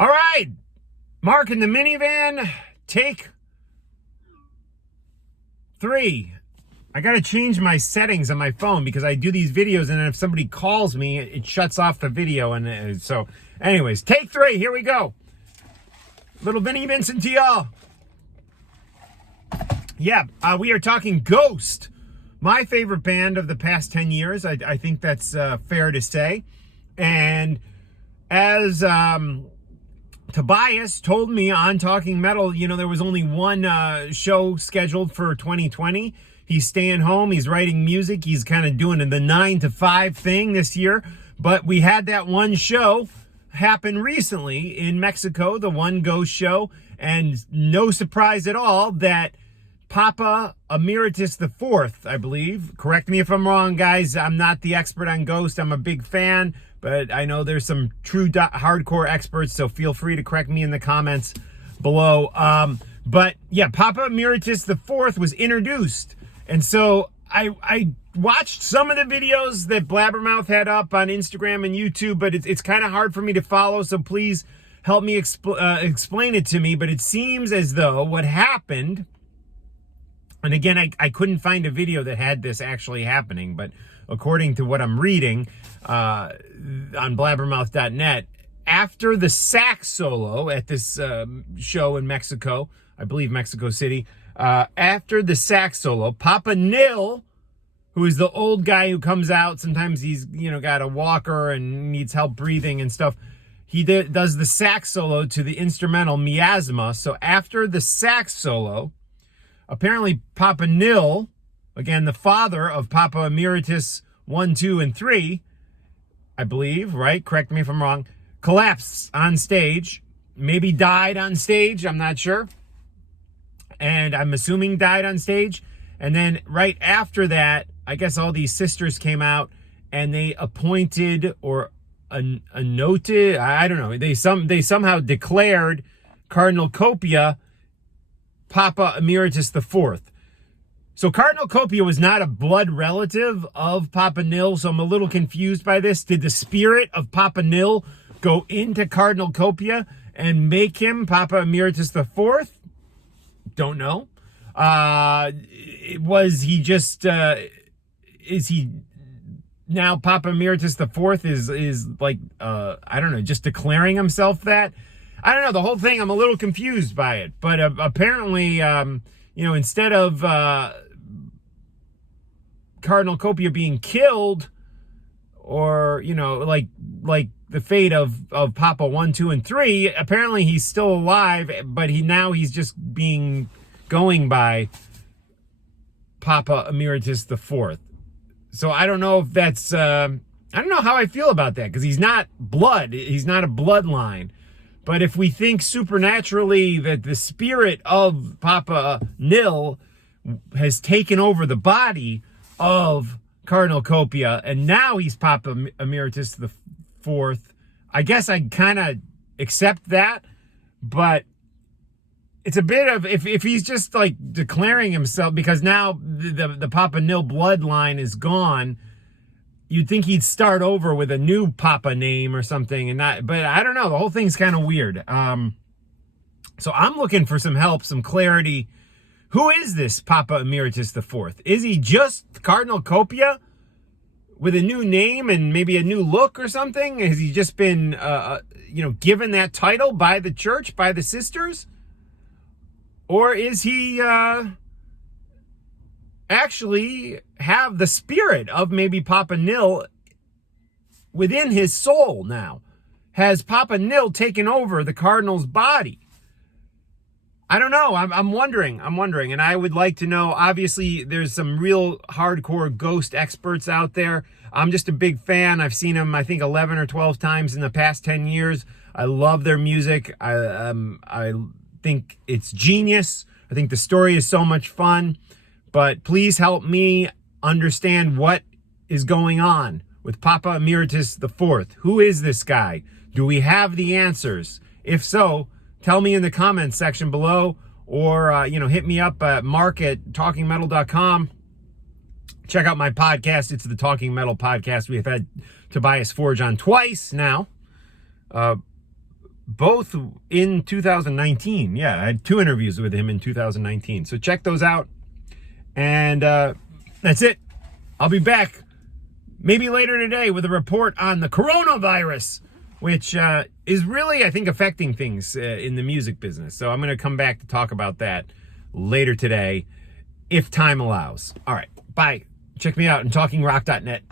All right, Mark in the minivan, take 3. I got to change my settings on my phone because I do these videos, and then if somebody calls me, it shuts off the video. And so anyways, take 3. Here we go. Little Vinnie Vincent to y'all. Yeah, we are talking Ghost, my favorite band of the past 10 years. I think that's fair to say. And as Tobias told me on Talking Metal, there was only one show scheduled for 2020. He's staying home. He's writing music. He's kind of doing the 9 to 5 thing this year. But we had that one show happen recently in Mexico, the one Ghost show. And no surprise at all that Papa Emeritus IV, I believe. Correct me if I'm wrong, guys. I'm not the expert on Ghost. I'm a big fan, but I know there's some true hardcore experts, so feel free to correct me in the comments below. But yeah, Papa Emeritus IV was introduced. And so I watched some of the videos that Blabbermouth had up on Instagram and YouTube, but it's kind of hard for me to follow, so please help me explain it to me. But it seems as though what happened, and again, I couldn't find a video that had this actually happening, but according to what I'm reading on blabbermouth.net, after the sax solo at this show in Mexico, I believe Mexico City, after the sax solo, Papa Nil, who is the old guy who comes out, sometimes he's got a walker and needs help breathing and stuff, he does the sax solo to the instrumental Miasma. So after the sax solo, apparently Papa Nil, again, the father of Papa Emeritus I, II, and III, I believe, right? Correct me if I'm wrong, collapsed on stage, maybe died on stage, I'm not sure. And I'm assuming died on stage. And then right after that, I guess all these sisters came out and they appointed or anointed, I don't know, they somehow declared Cardinal Copia Papa Emeritus IV. So Cardinal Copia was not a blood relative of Papa Nil, so I'm a little confused by this. Did the spirit of Papa Nil go into Cardinal Copia and make him Papa Emeritus IV? Don't know. Was he just, is he now Papa Emeritus IV is like, I don't know, just declaring himself that? I don't know, the whole thing, I'm a little confused by it. But apparently, instead of Cardinal Copia being killed, or, like the fate of Papa I, II, and III, apparently he's still alive, but he's just going by Papa Emeritus IV. So I don't know if that's, I don't know how I feel about that, because he's not blood, he's not a bloodline. But if we think supernaturally that the spirit of Papa Nil has taken over the body of Cardinal Copia, and now he's Papa Emeritus IV, I guess I kind of accept that. But it's a bit of, if he's just like declaring himself, because now the Papa Nil bloodline is gone, you'd think he'd start over with a new Papa name or something, but I don't know. The whole thing's kind of weird. So I'm looking for some help, some clarity. Who is this Papa Emeritus IV? Is he just Cardinal Copia with a new name and maybe a new look or something? Has he just been, given that title by the church, by the sisters? Or is he actually have the spirit of maybe Papa Nil within his soul now? Has Papa Nil taken over the Cardinal's body? I don't know. I'm wondering. And I would like to know. Obviously, there's some real hardcore Ghost experts out there. I'm just a big fan. I've seen them, I think, 11 or 12 times in the past 10 years. I love their music. I think it's genius. I think the story is so much fun. But please help me understand what is going on with Papa Emeritus IV. Who is this guy? Do we have the answers? If so, tell me in the comments section below, or, hit me up at mark@talkingmetal.com. Check out my podcast. It's the Talking Metal Podcast. We have had Tobias Forge on twice now. both in 2019. Yeah, I had 2 interviews with him in 2019. So check those out. And that's it. I'll be back maybe later today with a report on the coronavirus, which is really, I think, affecting things in the music business. So I'm going to come back to talk about that later today, if time allows. All right, bye. Check me out on talkingrock.net.